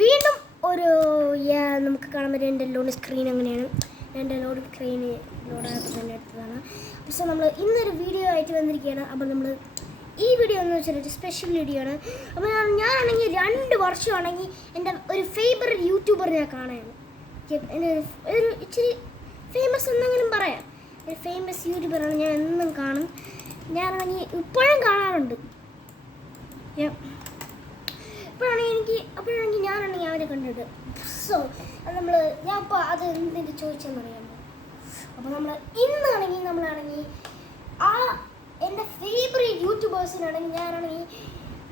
വീണ്ടും ഒരു നമുക്ക് കാണാൻ പറ്റും എൻ്റെ ലോഡ് സ്ക്രീൻ അങ്ങനെയാണ്. എൻ്റെ ലോഡ് സ്ക്രീന് ലോഡായപ്പോൾ തന്നെ എടുത്തതാണ്. പക്ഷേ നമ്മൾ ഇന്നൊരു വീഡിയോ ആയിട്ട് വന്നിരിക്കുകയാണ്. അപ്പോൾ നമ്മൾ ഈ വീഡിയോ എന്ന് വെച്ചാൽ ഒരു സ്പെഷ്യൽ വീഡിയോ ആണ്. അപ്പോൾ ഞാനാണെങ്കിൽ 2 വർഷമാണെങ്കിൽ എൻ്റെ ഒരു ഫേവറേറ്റ് യൂട്യൂബർ ഞാൻ കാണാനാണ്. ഒരു ഇച്ചിരി ഫേമസ് എന്നെങ്കിലും പറയാം. ഒരു ഫേമസ് യൂട്യൂബറാണ്, ഞാൻ എന്നും കാണും. ഞാനാണെങ്കിൽ ഇപ്പോഴും കാണാറുണ്ട്. അപ്പോഴാണെങ്കിൽ ഞാനാണെങ്കിൽ അവരെ കണ്ടിട്ട് ഞാൻ ഇപ്പോൾ അത് എന്തിൻ്റെ ചോദിച്ചെന്ന് അറിയാമോ? അപ്പോൾ നമ്മളാണെങ്കിൽ ആ എൻ്റെ ഫേവറേറ്റ് യൂട്യൂബേഴ്സിനാണെങ്കിൽ ഞാനാണെങ്കിൽ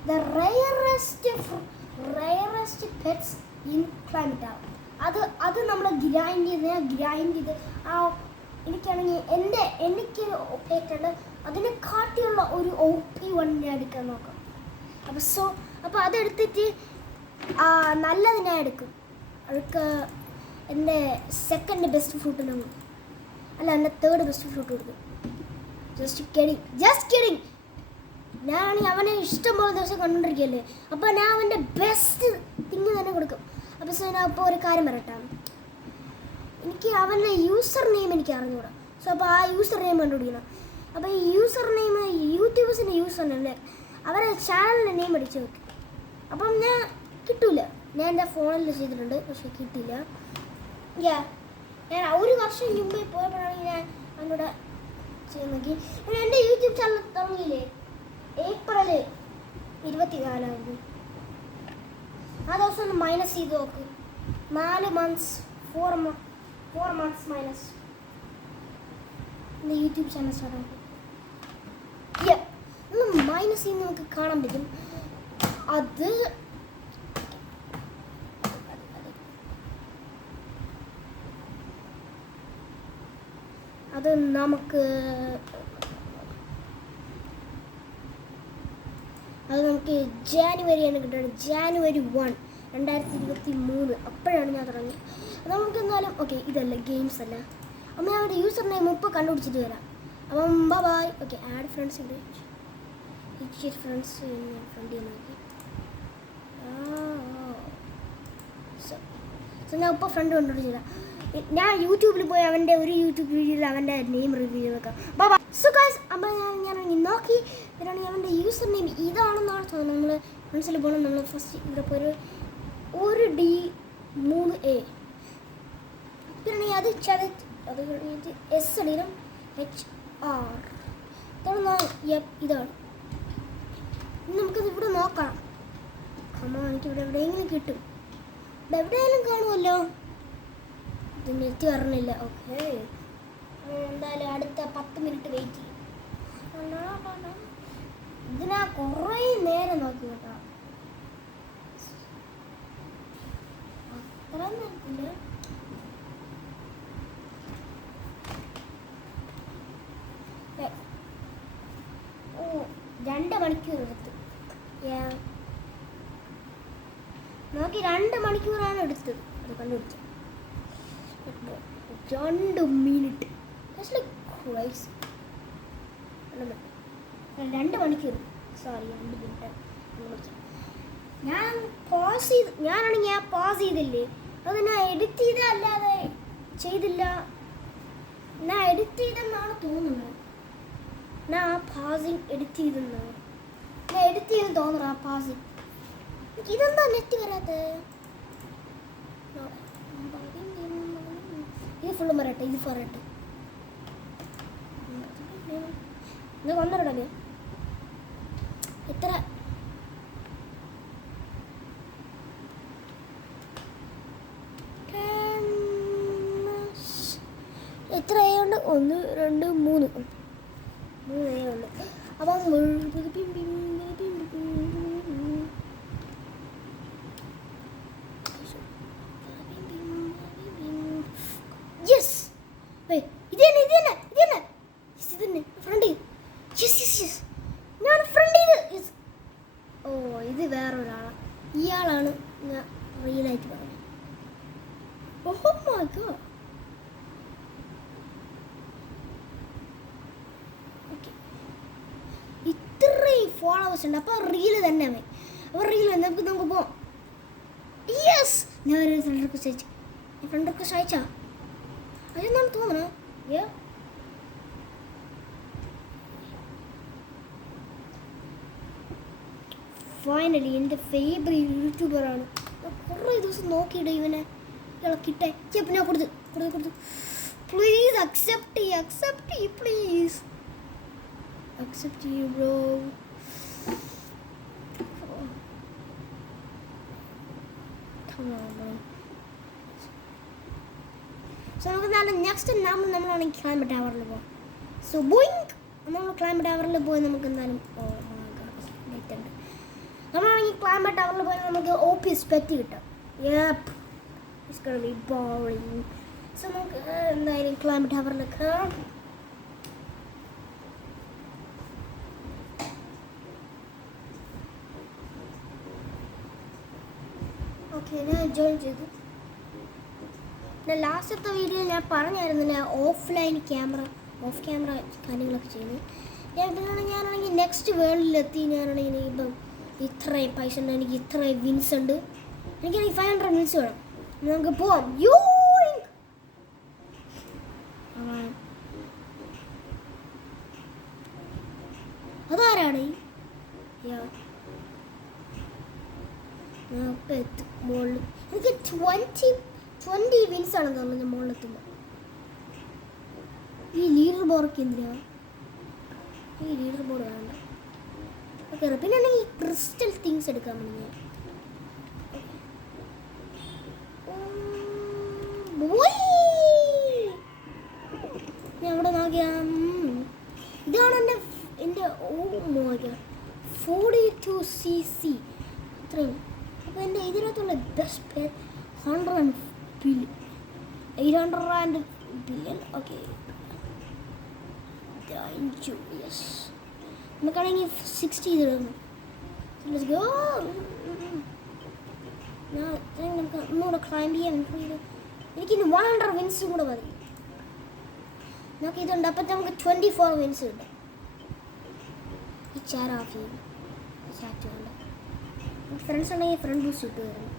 the rarest pets in climate town അത് നമ്മൾ ഗ്രൈൻഡ് ചെയ്ത് ആ എനിക്കാണെങ്കിൽ എനിക്ക് പെറ്റുണ്ട്. അതിനെ കാട്ടിയുള്ള ഒരു OP1 ഞാൻ എടുക്കാൻ നോക്കാം. അപ്പോൾ അതെടുത്തിട്ട് നല്ലത് ഞാൻ എടുക്കും. അവർക്ക് എൻ്റെ സെക്കൻഡ് ബെസ്റ്റ് ഫ്രൂട്ട് അല്ല എൻ്റെ തേർഡ് ബെസ്റ്റ് ഫ്രൂട്ട് കൊടുക്കും. Just kidding. ഞാനാണെങ്കിൽ അവനെ ഇഷ്ടംപോലെ ദിവസം കണ്ടുകൊണ്ടിരിക്കുകയല്ലേ, അപ്പോൾ ഞാൻ അവൻ്റെ ബെസ്റ്റ് തിങ് തന്നെ കൊടുക്കും. അപ്പോൾ ഞാൻ ഇപ്പോൾ ഒരു കാര്യം പറയട്ടെ, എനിക്ക് അവൻ്റെ യൂസർ നെയിം എനിക്ക് അറിഞ്ഞൂടാ. അപ്പോൾ ആ യൂസർ നെയിം കണ്ടുപിടിക്കണം. അപ്പോൾ ഈ യൂസർ നെയിം യൂട്യൂബേഴ്സിൻ്റെ യൂസർ നെയിം അവരെ ചാനലിൻ്റെ നെയിം അടിച്ച് വെക്കും. അപ്പം ഞാൻ കിട്ടില്ല. ഞാൻ എൻ്റെ ഫോണിൽ ചെയ്തിട്ടുണ്ട്, പക്ഷേ കിട്ടില്ല. ഞാൻ ഒരു വർഷം മുമ്പേ പോയപ്പോഴാണെങ്കിൽ ഞാൻ അവനോട് ചെയ്ത് നോക്കി. എൻ്റെ യൂട്യൂബ് ചാനൽ തുടങ്ങിയില്ലേ ഏപ്രിൽ 24 ആ ദിവസം ഒന്ന് മൈനസ് ചെയ്ത് നോക്ക്. 4 months മൈനസ് എൻ്റെ യൂട്യൂബ് ചാനൽ സ്റ്റാർട്ട് ആക്കും. മൈനസ് ചെയ്യുന്ന നമുക്ക് കാണാൻ പറ്റും. അത് നമുക്ക് ജാനുവരിയാണ് കിട്ടുന്നത്. ജാനുവരി 1, 2023 അപ്പോഴാണ് ഞാൻ തുടങ്ങി. അത് നമുക്ക് എന്നാലും ഓക്കെ, ഇതല്ല ഗെയിംസ് അല്ല. അപ്പം ഞാൻ അവിടെ യൂസർ നെയിം ഇപ്പോൾ കണ്ടുപിടിച്ചിട്ട് വരാം. അപ്പം ബൈ. ഓക്കെ, ആഡ് ഫ്രണ്ട്സ് ഉണ്ട്. ഫ്രണ്ട്സ് ഫ്രണ്ട് ചെയ്യാൻ നോക്കി. ഞാൻ ഇപ്പോൾ ഫ്രണ്ട് കണ്ടുപിടിച്ചില്ല. ഞാൻ യൂട്യൂബിൽ പോയി അവൻ്റെ ഒരു യൂട്യൂബ് വീഡിയോയിൽ അവൻ്റെ നെയിം റിവ്യൂ ചെയ്ത് നോക്കാം. സോ ഗൈസ്, അപ്പോൾ ഞാൻ നോക്കി വരാണെങ്കിൽ അവൻ്റെ യൂസർ നെയിം ഇതാണെന്നാണ് തോന്നുന്നത്. നമ്മൾ മനസ്സിൽ പോകണം. നമ്മൾ ഫസ്റ്റ് ഇവിടെ ഇപ്പോൾ ഒരു D3A പിന്നെ അത് കഴിഞ്ഞിട്ട് S അടിക്കണം. HR ഇതാണ്. നമുക്കത് ഇവിടെ നോക്കാം. എനിക്കിവിടെ എവിടെയെങ്കിലും കിട്ടും. ഇത് എവിടെയായാലും കാണുമല്ലോ. ഇത് നെറ്റ് വരണില്ല. ഓക്കെ, എന്തായാലും അടുത്ത 10 മിനിറ്റ് വെയിറ്റ് ചെയ്യും. ഇതിനാ കുറേ നേരം നോക്കി കേട്ടോ. അത്ര നേരത്തില്ല. ഓ, 2 മണിക്കൂർ എടുത്തു. നോക്കി 2 മണിക്കൂറാണ് എടുത്തത്. അത് കണ്ടുപിടിച്ചത് 2 മിനിറ്റ്. 2 മണിക്കൂർ, സോറി 2 മിനിറ്റ്. ഞാനാണെങ്കിൽ ഞാൻ പോസ് ചെയ്തില്ലേ, അത് ഞാൻ എഡിറ്റ് ചെയ്ത അല്ലാതെ ചെയ്തില്ല. ഞാൻ എഡിറ്റ് ചെയ്തെന്നാണ് തോന്നുന്നത്. ഞാൻ ആ പാസിങ് എഡിറ്റ് ചെയ്തെന്നാണ് തോന്നുന്നത്. ആ പാസിങ് ഇതെന്താ നെറ്റ് വരാത്തത്? ഇത് ഫുള്ളും പറയട്ടെ. ഇത് വന്നിടല്ലേ എത്ര ആയതുകൊണ്ട് 1 2 3 ആയുണ്ട്. അപ്പം ഇത് വേറൊരാളാണ്. ഇയാളാണ് ഞാൻ റിയലായിട്ട് പറഞ്ഞത്. ഓഹോ മൈ ഗോഡ്. ഇത്രയും ഫോളോവേഴ്സ് ഉണ്ട്. അപ്പോൾ റീല് തന്നെ അവൻ. അപ്പോൾ റീൽ നമുക്ക് പോകാം. ഞാനൊരു ഫ്രണ്ട് റിക്വസ്റ്റ് അയച്ചു. ഫ്രണ്ട് റിക്വസ്റ്റ് അയച്ചാ അതെന്നാണ് തോന്നണേ. ഫൈനലി എൻ്റെ ഫേവറേറ്റ് യൂട്യൂബറാണ്. കുറേ ദിവസം നോക്കിയിട്ട് ഇവനെ കിട്ടെ. ഞാൻ കൊടുത്തു. പ്ലീസ് അക്സെപ്റ്റ് പ്ലീസ് അക്സെപ്റ്റ് ചെയ്യൂ ബ്രോ. സോ നമുക്ക് നാളെ നെക്സ്റ്റ് നമ്മളാണെങ്കിൽ ക്ലൈംബ് ടവറിൽ പോകാം. സോ ബോയിങ് നമ്മൾ ക്ലൈംബ് ടവറിൽ പോയി നമുക്ക് എന്തായാലും നമ്മളാണെങ്കിൽ ക്ലൈംബ് ടവറിൽ പോയി നമുക്ക് OP പെറ്റ് കിട്ടും. It's gonna be boring. So നമുക്ക് എന്തായാലും ക്ലൈംബ് ടവറിൽ കയറാം. ഓക്കെ, ഞാൻ ജോയിൻ ചെയ്തു. പിന്നെ ലാസ്റ്റത്തെ വീഡിയോ ഞാൻ പറഞ്ഞായിരുന്നില്ല ഓഫ് ക്യാമറ കാര്യങ്ങളൊക്കെ ചെയ്യുന്നത്. ഞാനാണെങ്കിൽ നെക്സ്റ്റ് വേൾഡിലെത്തി. ഞാനാണെങ്കിൽ ഇപ്പം ഇത്രയും പൈസ ഉണ്ട്, എനിക്ക് ഇത്രയും വിൻസ് ഉണ്ട്. എനിക്കാണെങ്കിൽ 500 വിൻസ് വേണം. നമുക്ക് പോവാം. അതാരാണ്? മുകളിൽ എനിക്ക് 20 വിൻസ് ആണ് തോന്നുന്നത്. ഞാൻ മുകളിലെത്തുമ്പോൾ ഈ ലീഡർ ബോർഡൊക്കെ എന്തിനാ? ഈ ലീഡർ ബോർഡ് വേണ്ട. ഓക്കെ, പിന്നെ ഈ ക്രിസ്റ്റൽ തിങ്സ് എടുക്കാൻ വേണ്ടി ഞാൻ അവിടെ നോക്കിയാ ഇതാണ് എൻ്റെ 42 cc അത്രയും. അപ്പോൾ എൻ്റെ ഇതിനകത്തുള്ള ബെസ്റ്റ് പേർ 800 ബില്യൺ. ഓക്കെ, നമുക്കാണെങ്കിൽ 60 ചെയ്തിടുന്നു. നമുക്ക് ഒന്നുകൂടെ ക്ലൈംബ് ചെയ്യാൻ. എനിക്കിനി 100 വിൻസും കൂടെ മതി. നമുക്ക് ഇതുണ്ട്. അപ്പം നമുക്ക് 24 വിൻസ് കിട്ടും. ഈ ചാർ ഓഫ് ചെയ്യും. ചാറ്റ് വേണ്ട. ഫ്രണ്ട്സ് ഉണ്ടെങ്കിൽ ഫ്രണ്ട് ബൂസ്റ്റ് ഇട്ട് തരുന്നു.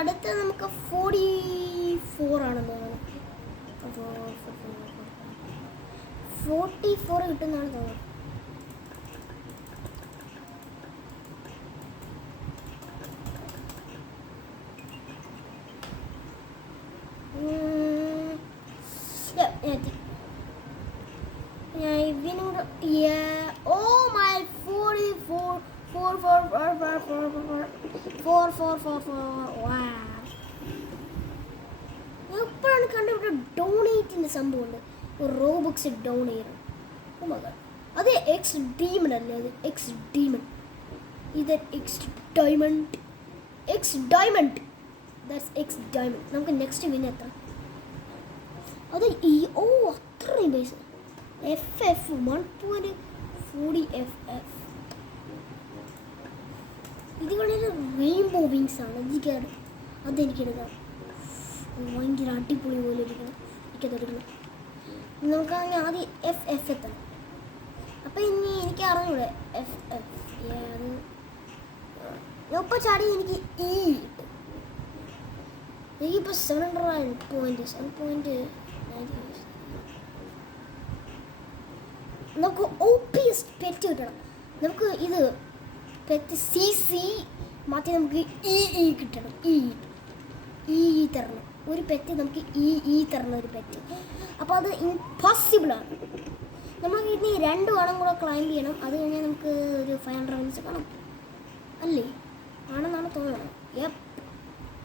അടുത്ത നമുക്ക് 44 ആണെന്ന് തോന്നുന്നു. 44 കിട്ടുന്നതാണ് തോന്നുന്നത്. എപ്പോഴാണ് കണ്ടുപിട്ട ഡൊണേറ്റിൻ്റെ സംഭവമുണ്ട്. ഒരു റോബുക്സ് ഡൊണേറ്റ്. അത് എക്സ് ഡീമൺ അല്ലേ? അത് എക്സ് ഡീമൺ. ഇത് എക്സ് ഡയമണ്ട്. X diamond. നമുക്ക് നെക്സ്റ്റ് വിൻ എത്ര? അത് അത്രയും പൈസ. FF 1.40 FF. ഇത് വളരെ റെയിൻബോ വിങ്സ് ആണ്. അതെനിക്കെടുക്കാം. ഭയങ്കര അടിപൊളി പോലെ ഇരിക്കണം. എനിക്കതെടുക്കണം. നമുക്കാണെങ്കിൽ ആദ്യം FF എത്തണം. അപ്പം ഇനി എനിക്ക് അറിഞ്ഞൂടെ FF. ഒപ്പം ചാടി എനിക്ക് കിട്ടും. എനിക്കിപ്പോൾ 700 നമുക്ക് OPS പെറ്റ് കിട്ടണം. നമുക്ക് ഇത് പെറ്റ് CC മാറ്റി നമുക്ക് കിട്ടണം. തരണം. ഒരു പെറ്റ് നമുക്ക് തരണം. ഒരു പെറ്റ്. അപ്പോൾ അത് ഇംപോസിബിളാണ്. നമുക്ക് ഇനി 2 വണം കൂടെ ക്ലൈംബ് ചെയ്യണം. അത് കഴിഞ്ഞാൽ നമുക്ക് ഒരു 500 വിൻസ് കാണാം അല്ലേ? ആണെന്നാണ് തോന്നുന്നത്.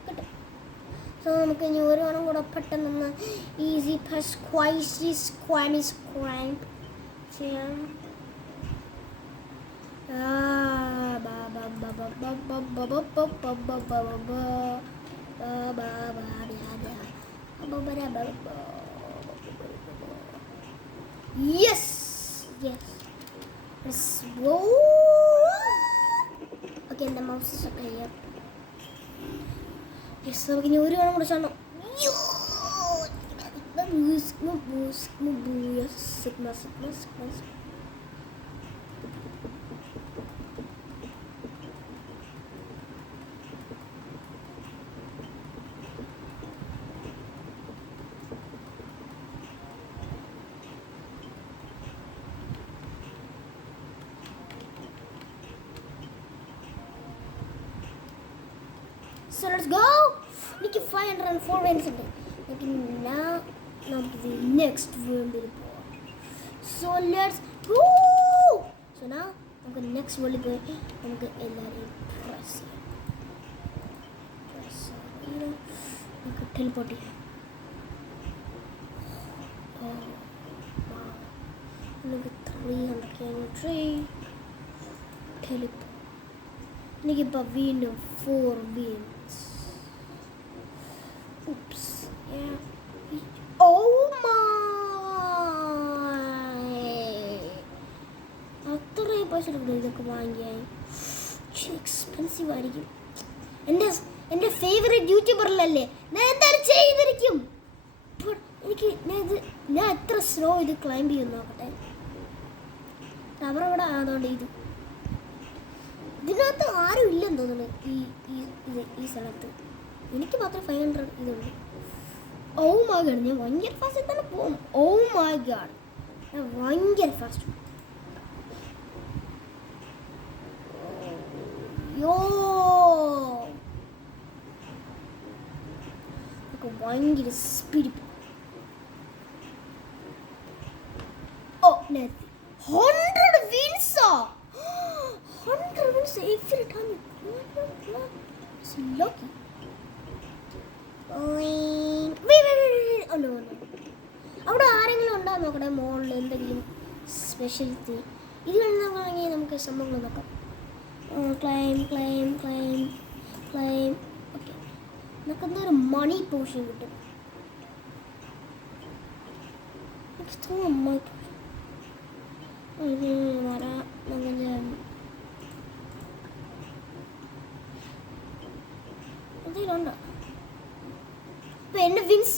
കിട്ടും. സോ നമുക്ക് ഇനി ഒരു വണം കൂടെ പെട്ടെന്ന് ഈസി ചെയ്യാം. Yes. ഓക്കെ എൻ്റെ മൗസ് ഒക്കെ ചെയ്യാം. യെസ് നമുക്കിനി ഒരു വേണം കൂടെ ചാടണം. So let's go. എനിക്ക് 504 wins ഉണ്ട്. നമുക്ക് നെക്സ്റ്റ് വേൾഡിൽ പോവാം. So let's go. So now നമുക്ക് നെക്സ്റ്റ് വേൾഡിൽ പോയി നമുക്ക് എല്ലാവരെയും പ്രസ് ചെയ്യാം. നമുക്ക് ടെലിപ്പോർട്ട് ചെയ്യാം. നമുക്ക് 300 ടെലിപ്പോർട്ട്. എനിക്കിപ്പോൾ വീണ്ടും 4 wins. Oops. Yeah. Oh my. അത്രയും പൈസ ഇതൊക്കെ വാങ്ങിയാൽ എക്സ്പെൻസീവ് ആയിരിക്കും. എൻ്റെ ഫേവറേറ്റ് യൂട്യൂബറിലല്ലേ ഞാൻ എന്തായാലും ചെയ്തിരിക്കും. എനിക്ക് ഞാൻ എത്ര സ്ലോ ഇത് ക്ലൈംബ് ചെയ്യുന്നു നോക്കട്ടെ. അവിടെ ആയതുകൊണ്ട് ഇതിനകത്ത് ആരും ഇല്ലെന്ന് തോന്നുന്നു ഈ സ്ഥലത്ത്. എനിക്ക് മാത്രം 500 ഇതുണ്ട്. ഓ മൈ ഗാഡ് ഞാൻ ഭയങ്കര ഫാസ്റ്റ് തന്നെ പോകും. ഓ മൈ ഗാഡ് ഞാൻ ഭയങ്കര ഫാസ്റ്റ്. യോ ഭയങ്കര speed. Oh 100 wins. 100 wins every time you play. It's lucky. അവിടെ ആരെങ്കിലും ഉണ്ടാകും നോക്കട്ടെ മോളിൽ എന്തെങ്കിലും സ്പെഷ്യലിറ്റി. ഇത് കണ്ടാണെങ്കിൽ നമുക്ക് സംഭവങ്ങൾ നോക്കാം. Climb climb climb climb. Okay നമുക്ക് എന്തൊരു മണി പോഷൻ കിട്ടും. എനിക്ക് തോന്നുന്നു മണി പോഷൻ വരാം. എന്തെങ്കിലും ഉണ്ടോ? ഇപ്പം എൻ്റെ വിൻസ്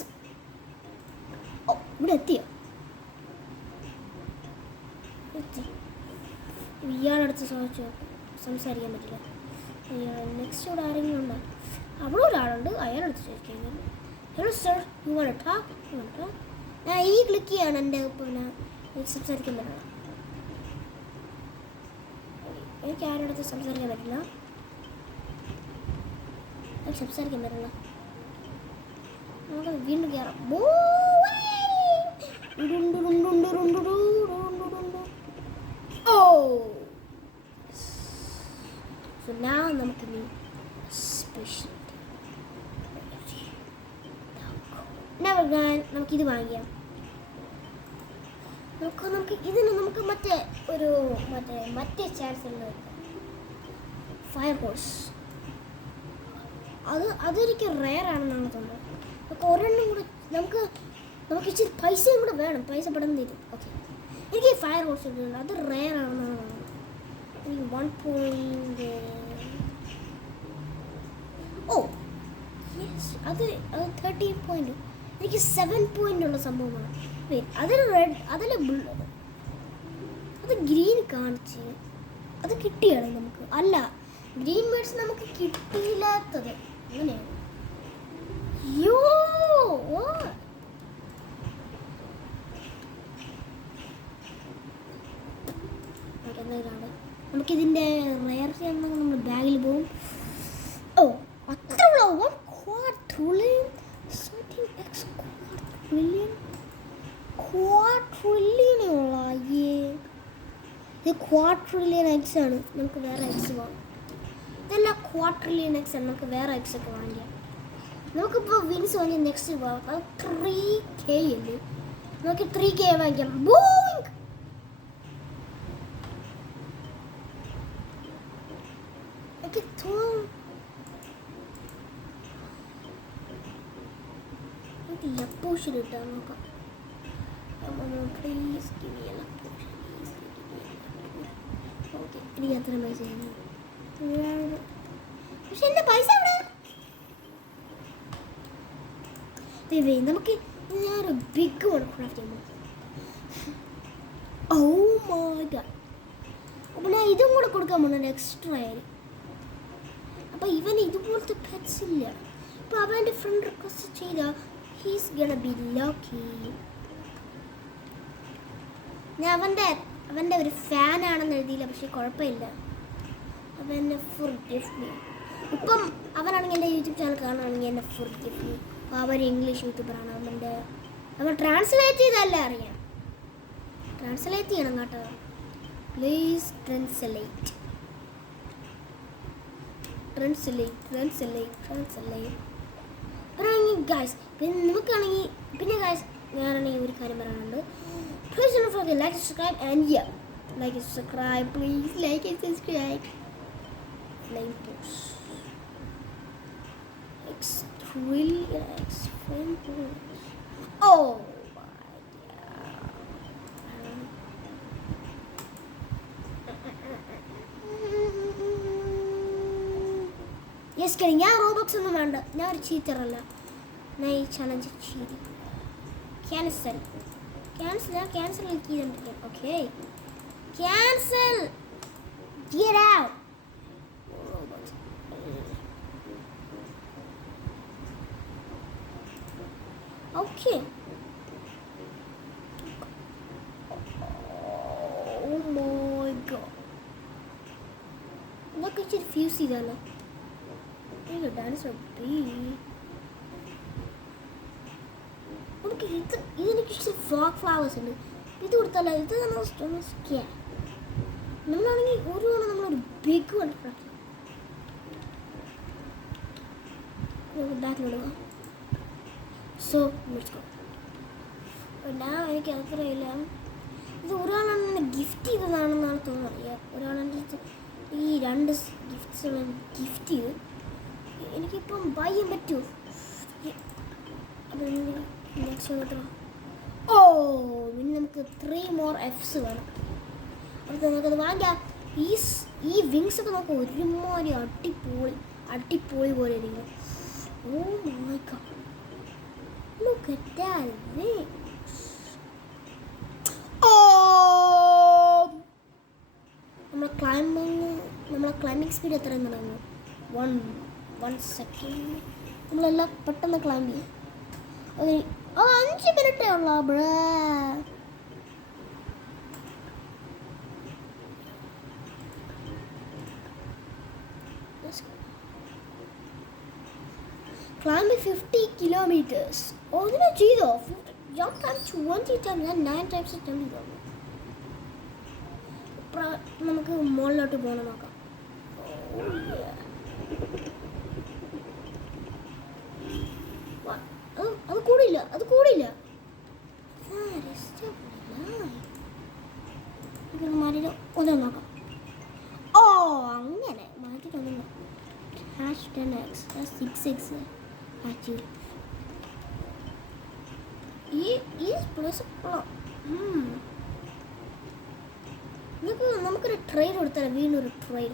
ഇവിടെ എത്തിയോ? എത്തി. ഇയാളടുത്ത് സംസാരിക്കാൻ പറ്റില്ല. നെക്സ്റ്റ് ഇവിടെ ആരെങ്കിലും ഉണ്ടോ? അവിടെ ഒരാളുണ്ട്. അയാളടുത്ത് ചോദിക്കാൻ. Hello sir, you want to talk? ഞാൻ ഈ ക്ലിക്ക് ചെയ്യാണ് എൻ്റെ പിന്നെ സംസാരിക്കാൻ പറ്റില്ല. എനിക്ക് ആരോടത്ത് സംസാരിക്കാൻ പറ്റില്ല. എനിക്ക് സംസാരിക്കാൻ പറ്റില്ല. നമുക്ക് വീണ്ടും കയറാം. So now നമുക്കിനി സ്പെഷ്യൽ നമുക്കിത് വാങ്ങിക്കാം. നമുക്ക് ഇതിന് നമുക്ക് മറ്റേ ചാൻസ് ഉണ്ട്. ഫയർ ഹോഴ്സ് അതൊരിക്കൽ റെയർ ആണെന്നാണ് തോന്നുന്നത്. നമുക്ക് ഒരെണ്ണം കൂടെ നമുക്ക് ഇച്ചിരി പൈസയും കൂടെ വേണം. പൈസ പെട്ടെന്ന് തരും. ഓക്കെ എനിക്ക് ഫയർ ഹോഴ്സ് ഉണ്ട്. അത് റെയർ ആണെന്നാണ് തോന്നുന്നത്. എനിക്ക് 1 point. ഓ യെസ് അത് 13 പോയിന്റ്. എനിക്ക് 7 പോയിന്റ് ഉള്ള സംഭവമാണ്. അതിൽ റെഡ് അതിൽ അത് ഗ്രീൻ കാണിച്ച് അത് കിട്ടിയാണ് നമുക്ക്. അല്ല ഗ്രീൻ ബേർഡ്സ് നമുക്ക് കിട്ടിയില്ലാത്തത് അങ്ങനെയാണ്. യോ എന്തെങ്കിലാണ് നമുക്കിതിൻ്റെ റെയറിറ്റി ആണെന്നെങ്കിൽ നമ്മൾ ബാഗിൽ പോകും. ഓ അത്ര ഉള്ള ക്വാഡ്രില്യനുള്ള ഇത് ക്വാഡ്രില്യൺ എക്സ് ആണ്. നമുക്ക് വേറെ എക്സ് പോകാം. ഇതെല്ലാം ക്വാഡ്രില്യൺ എക്സ് ആണ്. നമുക്ക് വേറെ എക്സ് ഒക്കെ വാങ്ങിക്കാം. നമുക്കിപ്പോൾ വിൻസ് വാങ്ങിയ നെക്സ്റ്റ് പോകാം. അത് 3K ഉണ്ട്. നമുക്ക് 3K വാങ്ങിക്കാം. ബൂയിങ് എനിക്ക് തോന്നും എനിക്ക് ലപ്പോഷൻ ഇട്ടാൽ നോക്കാം. Please give me a luck potion. Please give me a luck potion. എനിക്ക് അത്ര പൈസ പക്ഷെ എൻ്റെ പൈസ എവിടെ? നമുക്ക് ഞാനൊരു ബിഗ് വൺ ക്രാഫ്റ്റ് ചെയ്യുമ്പോൾ അപ്പോൾ ഞാൻ ഇതും കൂടെ കൊടുക്കാൻ പോകുന്നുണ്ട് എക്സ്ട്രാ ആയി. അപ്പോൾ ഇവന് ഇതുപോലത്തെ പെറ്റ്സ് ഇല്ല. അപ്പോൾ അവൻ്റെ ഫ്രണ്ട് റിക്വസ്റ്റ് ചെയ്താൽ ഹീസ് ഗണ ബി ലക്കി. ഞാൻ അവൻ്റെ ഒരു ഫാനാണെന്ന് എഴുതിയില്ല, പക്ഷെ കുഴപ്പമില്ല. അവൻ്റെ ഫുർഗിവ് മീ. ഇപ്പം അവനാണെങ്കിൽ എൻ്റെ യൂട്യൂബ് ചാനൽ കാണുകയാണെങ്കിൽ എൻ്റെ ഫുർഗിവ് മീ. അപ്പോൾ അവൻ ഇംഗ്ലീഷ് യൂട്യൂബറാണ്. അവൻ ട്രാൻസ്ലേറ്റ് ചെയ്തല്ലേ അറിയാം. ട്രാൻസ്ലേറ്റ് ചെയ്യണം കേട്ടോ. Please translate. ഗായ്സ് പിന്നെ നമുക്കാണെങ്കിൽ ഞാനാണെങ്കിൽ ഒരു കാര്യം പറയാനുണ്ട്. Please don't forget like and subscribe, and yeah, like and subscribe, please like and subscribe. Flame push. Flame push. Oh my god. Yes, kidding. ഞാൻ റോബോക്സ് ഒന്നും വേണ്ട. ഞാൻ ഒരു ചീറ്ററല്ല. ഞാൻ ഈ ചലഞ്ച് ചെയ്തു. ക്യാൻസൽ ചെയ്തിട്ടുണ്ട്. Okay cancel. Get out. Okay oh my god. ഇതൊക്കെ ഇച്ചിരി ഫ്യൂസ് ചെയ്താലോ. ഡാൻസർ ബി നമുക്ക് ഇതെനിക്ക് ഇഷ്ടം ഫ്ലവേഴ്സ് ഉണ്ട്. ഇത് കൊടുത്താലോ. ഇത് നമ്മളാണെങ്കിൽ നമ്മളൊരു ബിഗ് കണ്ടിട്ടുണ്ട്. ബാക്കിലോടുക. സോ ഞാൻ എനിക്ക് അത്രയില്ല. ഇത് ഒരാളാണ് ഗിഫ്റ്റ് ചെയ്തതാണെന്നാണ് തോന്നുന്നത്. ഒരാളെൻ്റെ ഈ 2 ഗിഫ്റ്റ്സുകൾ ഗിഫ്റ്റ് ചെയ്ത് എനിക്കിപ്പം ബൈ ചെയ്യാൻ പറ്റുമോ? പിന്നെ നമുക്ക് 3 more Fs വേണം. അപ്പോൾ നമുക്കത് വാങ്ങിക്കാം. ഈ വിങ്സ് ഒക്കെ നമുക്ക് ഒരുമാതിരി അടിപൊളി പോലെ ഇരിക്കുന്നു. Oh my god, look at that wings. നമ്മളെ ക്ലൈമ്പിംഗ് സ്പീഡ് എത്രയെന്ന് പറയുന്നു? 1 second. നമ്മളെല്ലാം പെട്ടെന്ന് ക്ലൈംബ് ചെയ്യാം. 5 മിനിറ്റേ ഉള്ളൂ ബ്രേ. Climb 50 kilometers. ഇതിനെ ചെയ്തോ? Jump time 20 times. ഞാൻ 9 times jump ചെയ്തോ. നമുക്ക് മുകളിലോട്ട് പോകണം നോക്കാം. അത് കൂടില്ല. മാറ്റിട്ട് ഒന്ന് നോക്കാം. അങ്ങനെ മാറ്റിട്ടൊന്നും 10x 6x മാറ്റി. ഈ പ്ലേസ് നമുക്കൊരു ട്രെയിൻ കൊടുത്താൽ വീണ്ടും ഒരു train.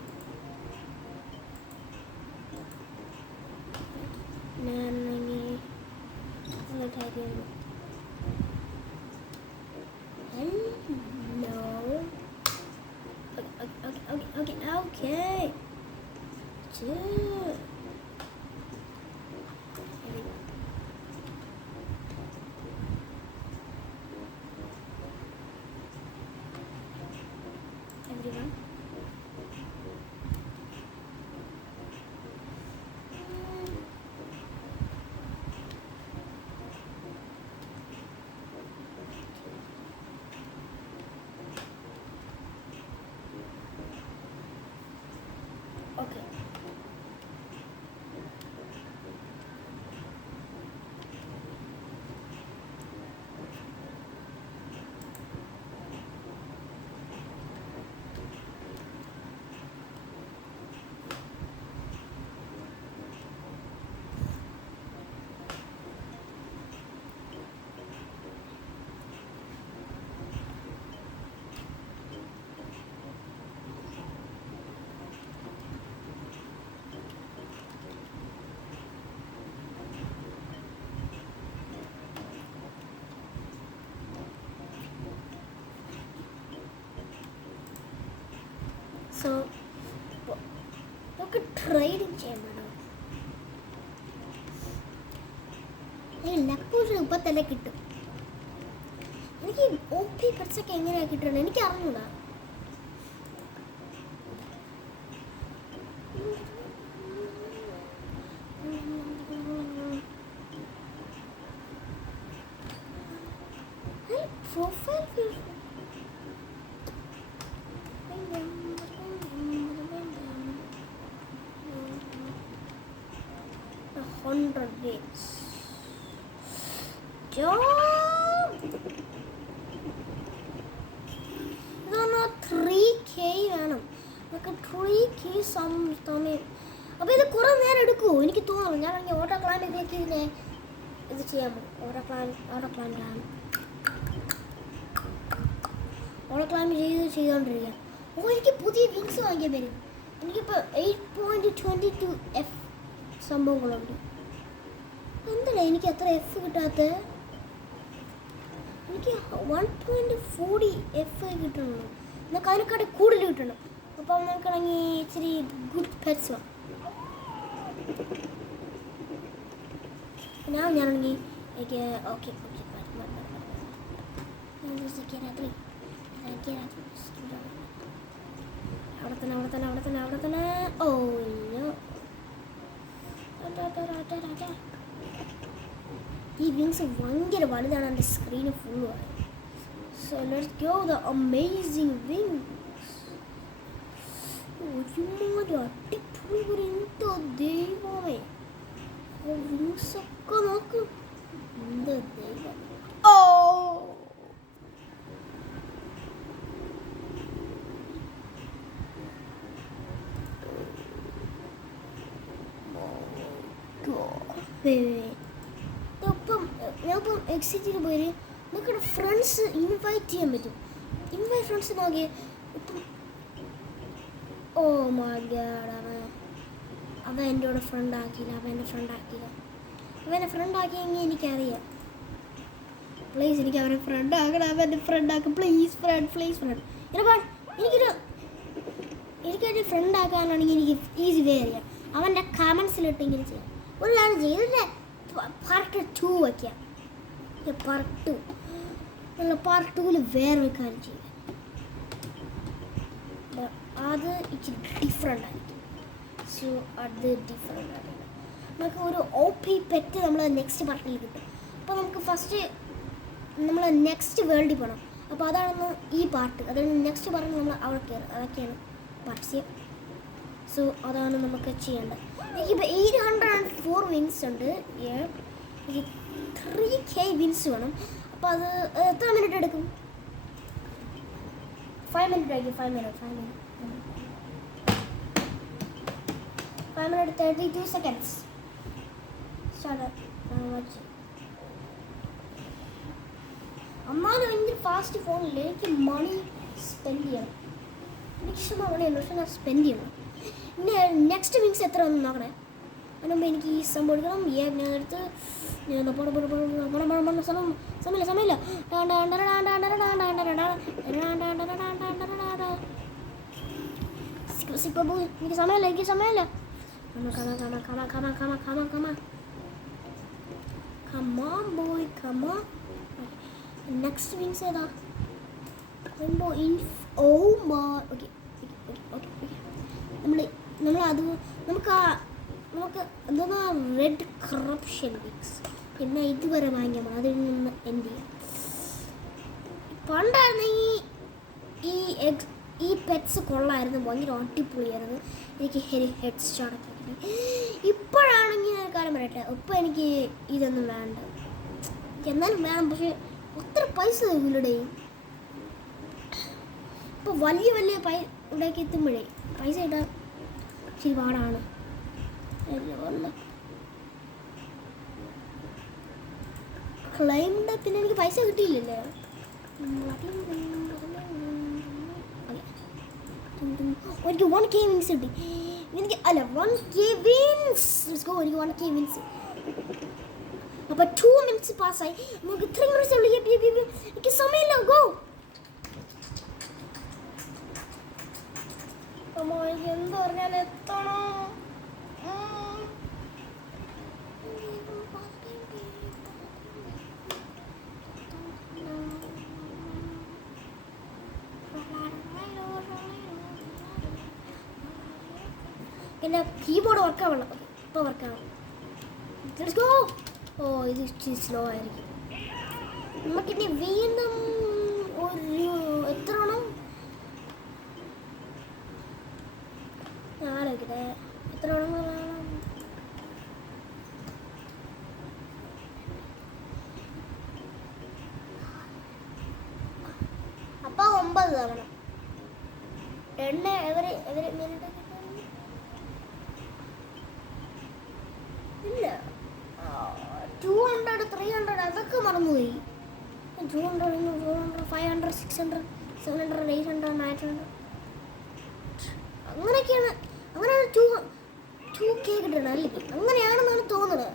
Okay. Everyone. Okay. So നമുക്ക് ട്രേഡിങ് ചെയ്യാൻ വേണം. ലക്കൂസ് ഇപ്പം തന്നെ കിട്ടും. എനിക്ക് OP പെറ്റ്സൊക്കെ എങ്ങനെയാണ് കിട്ടുന്നത് എനിക്ക് അറിഞ്ഞൂടാ. Profile wins. ഇതൊന്ന് 3K വേണം. നമുക്ക് 3K സമയം. അപ്പോൾ ഇത് കുറേ നേരം എടുക്കുമോ എനിക്ക് തോന്നുന്നു. ഞാനാണെങ്കിൽ ഓട്ടോ ക്ലൈമ്പിലേക്ക് ഇതിനെ ഇത് ചെയ്യാൻ പോകും. ഓട്ടോ ക്ലൈമ്പ് ചെയ്തുകൊണ്ടിരിക്കുക. എനിക്ക് പുതിയ വിങ്സ് വാങ്ങിക്കാൻ വരും. എനിക്കിപ്പോൾ 8.22 F സംഭവങ്ങളുണ്ട്. എന്താണ് എനിക്ക് അത്ര F കിട്ടാത്തത്? എനിക്ക് 1.40 F കിട്ടണുള്ളൂ. എന്നാൽ അതിനെക്കാട്ടി കൂടുതൽ കിട്ടണം. അപ്പം നമുക്കാണെങ്കിൽ ഇച്ചിരി ഗുഡ് പെറ്റ്സ് ഞാനാണെങ്കിൽ എനിക്ക് ഓക്കെ അവിടെ തന്നെ ഓ ഈ വിങ്സ് ഭയങ്കര വലുതാണ്. എൻ്റെ സ്ക്രീന് ഫുള്ള് ആയി. So let's go the amazing wings. ഒരുമാതിരി അടിപൊളി എന്തോ ദൈവമേ. വിങ്സൊക്കെ നോക്ക് എന്ത് ദൈവം. ഓ ഞാനിപ്പം എക്സിറ്റിൽ പോയി നിങ്ങളുടെ ഫ്രണ്ട്സ് ഇൻവൈറ്റ് ചെയ്യാൻ പറ്റും. ഇൻവൈറ്റ് ഫ്രണ്ട്സ് നോക്കിയേ. ഇപ്പം ഓ മൈ ഗോഡ് അവൻ എൻ്റെ കൂടെ ഫ്രണ്ട് ആക്കിയില്ല. അവൻ്റെ ഫ്രണ്ട് ആക്കിയെങ്കിൽ എനിക്കറിയാം. പ്ലീസ് എനിക്ക് അവനെ ഫ്രണ്ട് ആക്കണം. അവൻ്റെ ഫ്രണ്ട് ആക്കും പ്ലീസ് ഫ്രണ്ട്. എനിക്കൊരു ഫ്രണ്ട് ആക്കാനാണെങ്കിൽ എനിക്ക് ഈസി വേ അറിയാം. അവൻ്റെ കമൻസിലിട്ട് ഇങ്ങനെ ചെയ്യാം. ഒരു കാര്യം ചെയ്യും. ഇതിൻ്റെ പാർട്ട് 2 വയ്ക്കാം. പാർട്ട് 2 വേറൊരു കാര്യം ചെയ്യും. അത് ഇച്ചിരി ഡിഫറെൻ്റ് ആയിരിക്കും. സോ അത് ഡിഫറെൻ്റ് ആയിരിക്കും. നമുക്ക് ഒരു OP പെറ്റ് നമ്മൾ നെക്സ്റ്റ് പാർട്ടിൽ കിട്ടും. അപ്പോൾ നമുക്ക് ഫസ്റ്റ് നമ്മൾ നെക്സ്റ്റ് വേൾഡിൽ പോകണം. അപ്പോൾ അതാണ് ഈ പാർട്ട്. അതായത് നെക്സ്റ്റ് പാർട്ട് നമ്മൾ അവിടെ കയറും. അതൊക്കെയാണ് പാർട്ട്സ്. സോ അതാണ് നമുക്ക് ചെയ്യേണ്ടത്. എനിക്കിപ്പോൾ 804 വിങ്സ് ഉണ്ട്. എനിക്ക് 3K വിങ്സ് വേണം. അപ്പോൾ അത് എത്ര മിനിറ്റ് എടുക്കും? 5 മിനിറ്റ് ആയിരിക്കും. 5 minutes 32 seconds. അമ്മാന് ഭയങ്കര ഫാസ്റ്റ് ഫോണിൽ എനിക്ക് മണി സ്പെൻഡ് ചെയ്യണം. എനിക്ക് ഇഷ്ടമാണ് മണിയാണ്. പക്ഷെ ഞാൻ സ്പെൻഡ് ചെയ്യണം. പിന്നെ നെക്സ്റ്റ് വിങ്സ് എത്ര ഒന്ന് നോക്കണേ. അതിനുമ്പോൾ എനിക്ക് ഈ സംഭവം എടുക്കണം. ഞാൻ എടുത്ത് സമയമില്ല. എനിക്ക് സമയമില്ല. നെക്സ്റ്റ് വിങ്സ് ഏതാ? നമുക്ക് എന്താ റെഡ് കറപ്ഷൻ വിങ്സ് പിന്നെ ഇതുവരെ വാങ്ങിയാൽ മതി. അതിൽ നിന്ന് എന്ത് ചെയ്യാം? പണ്ടായിരുന്നെങ്കിൽ ഈ പെറ്റ്സ് കൊള്ളായിരുന്നു. ഭയങ്കര അടിപൊളിയായിരുന്നു. എനിക്ക് ഹെഡ് സ്റ്റാർട്ടൊക്കെ കിട്ടി. ഇപ്പോഴാണെങ്കിൽ ഞാൻ കാര്യം പറയട്ടെ. ഇപ്പോൾ എനിക്ക് ഇതൊന്നും വേണ്ട. എനിക്ക് എന്നാലും വേണം. പക്ഷേ ഒത്തിരി പൈസ തരില്ലടേ. ഇപ്പോൾ വലിയ ഇവിടേക്ക് എത്തുമ്പോഴേ പൈസ കിട്ടാൻ ഇച്ചിരി പാടാണ്. ക്ലൈമിൻ്റെ പിന്നെ എനിക്ക് പൈസ കിട്ടിയില്ലല്ലേ. എനിക്ക് 1K വിങ്സ് കിട്ടി. എനിക്ക് അല്ല 1K വിങ്സ്. എനിക്ക് 1K വിങ്സ്. അപ്പോൾ 2 മിനിറ്റ്സ് പാസ്സായി. നമുക്ക് 3 മിനിറ്റ്സ് എനിക്ക് സമയമില്ല. ഗോ. ഓ എന്ത് പറഞ്ഞാൽ എത്തണോ? എൻ്റെ കീബോർഡ് വർക്കാവണം. ഇപ്പോൾ വർക്കാവും. ഓ ഇത് ഇച്ചിരി സ്ലോ ആയിരിക്കും. നമുക്കിനി വീണ്ടും ഒരു എത്ര വേണം ആലോചിക്കട്ടെ. എത്ര വേണം? അപ്പം 9 തവണ 10 എവര് മിനിറ്റ് ഇല്ല. 200 300 അതൊക്കെ മറന്നുപോയി. 200 400 500 600 700 800 900 അങ്ങനെയൊക്കെയാണ്. അങ്ങനെയാണ് 2K കിട്ടണം അല്ലേ? അങ്ങനെയാണെന്നാണ് തോന്നുന്നത്.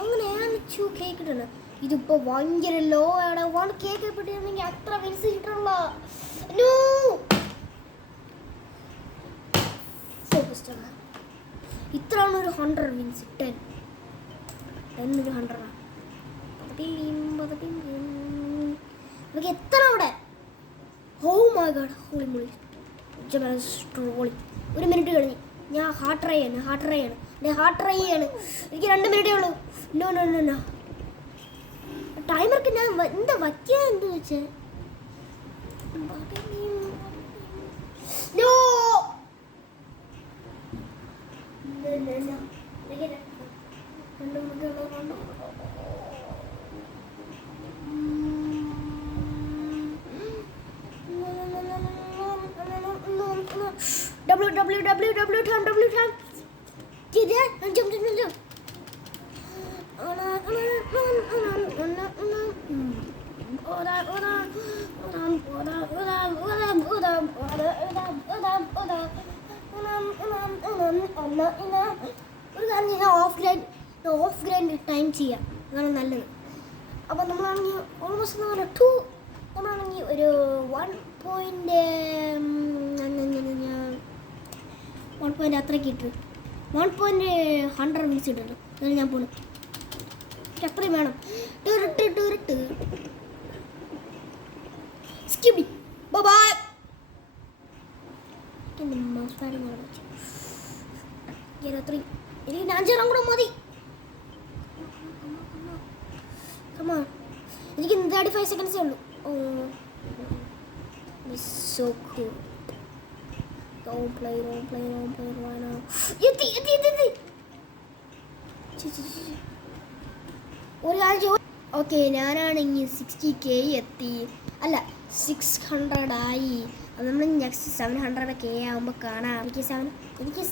അങ്ങനെയാണ് 2K കിട്ടണം. ഇതിപ്പോൾ ഭയങ്കര ലോ ആണ്. 1K കിട്ടിയിരുന്നെങ്കിൽ അത്ര വിൻസ് കിട്ടണല്ലോ. ഇത്രയാണ് ഒരു 100 വിൻസ്. 10 ഒരു 100 ആണ്. നമുക്ക് എത്ര അവിടെ? Oh my god, holy molly, trolley. 1 minute കഴിഞ്ഞ് ഞാൻ ഹാർട്ട് ട്രൈ ചെയ്യാണ്. എനിക്ക് 2 മിനിറ്റേ ഉള്ളൂ. നോ ടൈമർക്ക് ഞാൻ എന്താ വയ്ക്കുക എന്ത് വെച്ചേ? No W time. Jump. ഒരു കാര്യം ഞാൻ ഓഫ് ഗ്രൈൻഡ് ടൈം ചെയ്യാം. അതാണ് നല്ലത്. അപ്പം നമ്മളാണെങ്കിൽ ഓൾമോസ്റ്റ് നമ്മളാണെങ്കിൽ ഒരു 1 അത്രയ്ക്ക് ഇട്ടു. 1.100 വിൻസ് ഇട്ടല്ലോ. അതാണ് ഞാൻ പോണു. അത്രയും വേണം. സ്കിബി ബൈ. എൻ്റെ മൗസ് പാഡ് വെച്ചു. എനിക്ക് 5 കൂടെ മതി. എനിക്ക് 35 സെക്കൻഡ്സേ ഉള്ളൂ. So cool. Don't play right now. എത്തി. ഒരു കാര്യം ഓക്കെ, ഞാനാണെങ്കിൽ 60K എത്തി. അല്ല 600 ആയി. അത് നമ്മൾ നെക്സ്റ്റ് 700K ആകുമ്പോൾ കാണാം. എനിക്ക്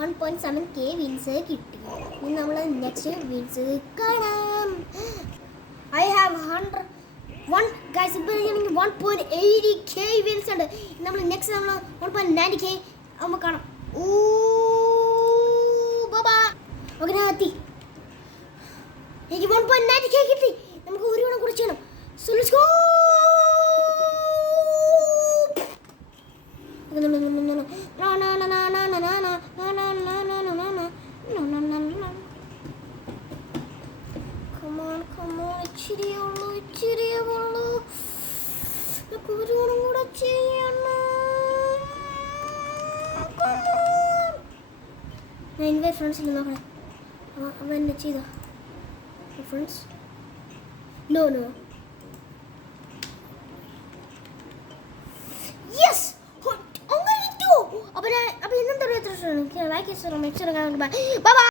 1.7K വിൻസ് കിട്ടി. ഇനി നമ്മൾ നെക്സ്റ്റ് വിൻസ് കാണാം. I have 100 guys. ഇപ്പോൾ എനിക്ക് 1.80K വിൻസ് ഉണ്ട്. നമ്മൾ നെക്സ്റ്റ് നമ്മൾ 1.90K ആകുമ്പോൾ കാണാം. ഓക്കെ ഞാൻ എത്തി. എനിക്ക് 1.90K കിട്ടി. നമുക്ക് ഒരു ഗുണം കൂടെ ചെയ്യണം. So let's go. Come on. ഇച്ചിരിയേ ഉള്ളൂ. ഒരു ഗുണം കൂടെ ചെയ്യണം. ഞാൻ എൻ്റെ ഫ്രണ്ട്സിൽ നോക്കണേ. അവൻ എന്നെ ചെയ്തോ ഫ്രണ്ട്സ്? No yes. അങ്ങനെ കിട്ടുമോ? അപ്പോൾ ഇന്നെന്താ പറയുക? ലൈക്ക് ചെയ്യണം.